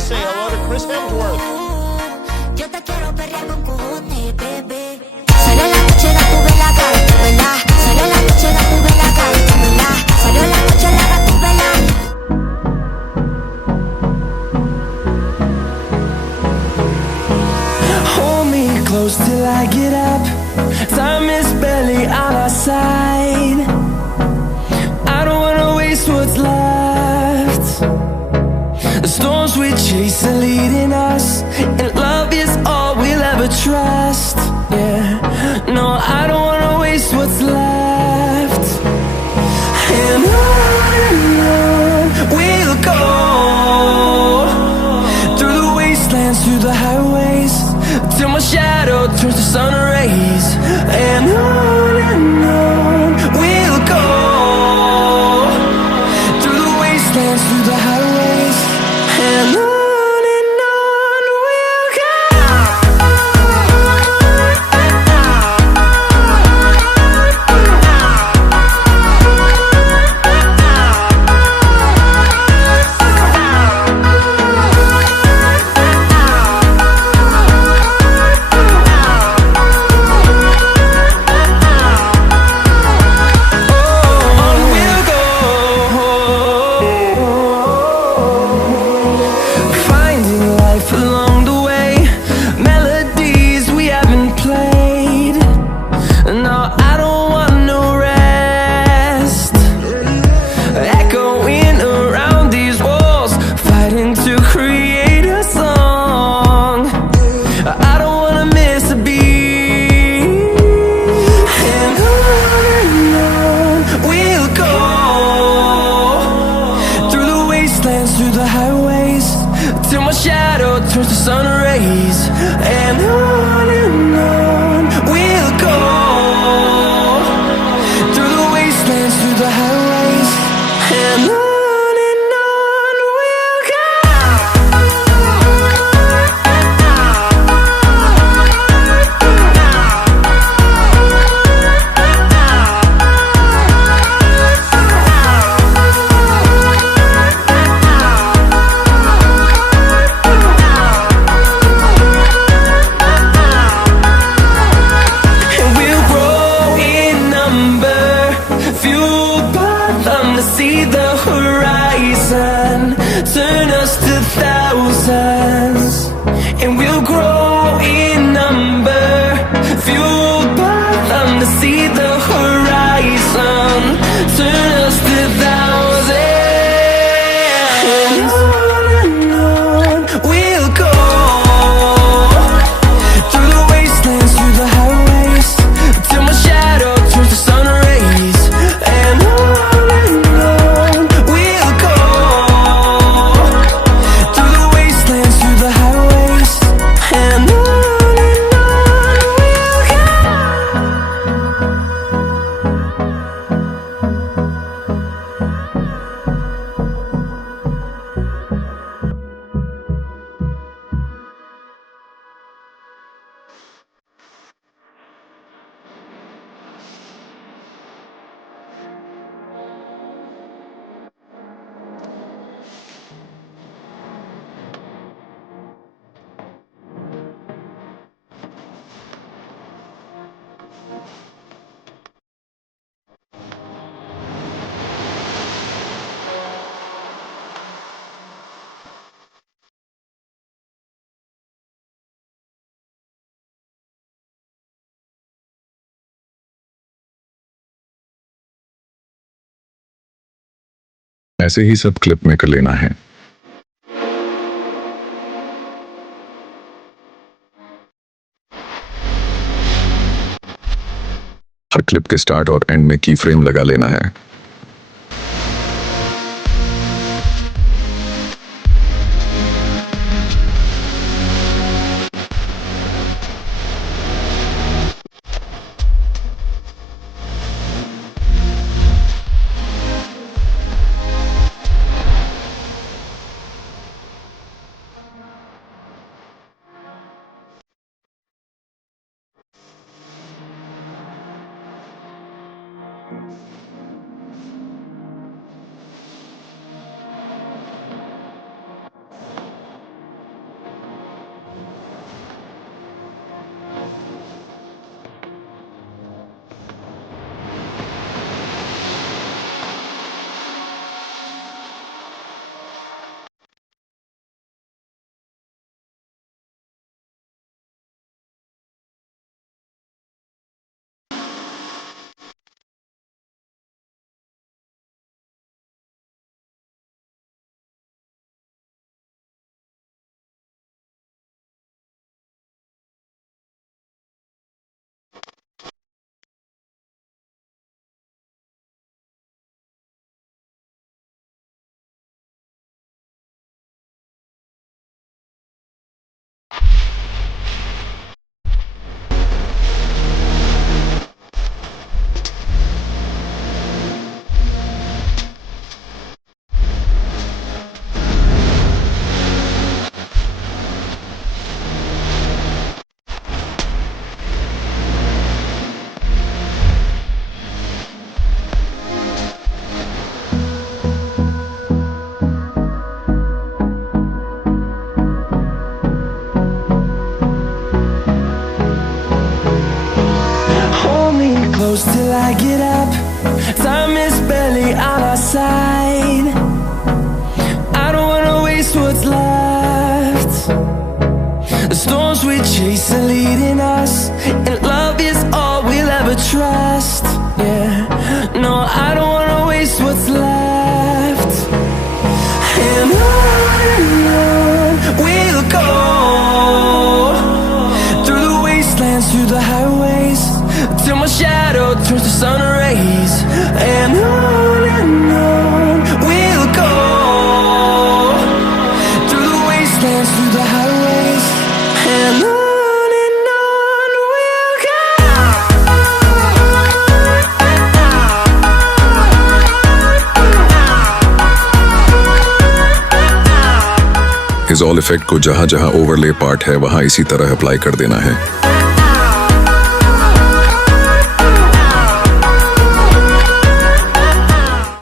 say hello to Chris Hemsworth. Yo te quiero perrear con cojones, bebé. Salió la noche de tu vela, ¿verdad? Salió la noche de tu vela, ¿verdad? Salió la noche de tu vela. Hold me close till I get up. Time is barely on our side. I don't wanna waste what's left. The storms we chase are leading us, and love is all we'll ever trust. Yeah, no, I don't wanna waste what's left. And on we'll go, through the wastelands, through the highways, till my shadow turns to sun rays. And on we'll go, through the wastelands, through the highways, and on we'll go. Through the highways, till my shadow turns to sun rays. And on we'll go, through the wastelands, through the highways, and on we'll go. See the horizon, turn us to thousands, and we'll grow in number, fueled by them to see the horizon, turn us to thousands, and on we'll go, through the wastelands, through the highways, till my shadow turns to sun rays. And ऐसे ही सब clip में कर लेना है। हर clip के start और and में की फ्रेम लगा लेना है। close till I get up. Time is barely on our side. I don't wanna waste what's left. The storms we chase are leading us, and love is all we'll ever trust. Yeah, no, I don't wanna waste what's left. And on we'll go, through the wastelands, through the highways, till my shadow turns to sun rays. And on we'll go, through the wastelands, through the highways, and on we'll go. इस all effect को जहां जहां overlay part है वहां इसी तरह apply कर देना है।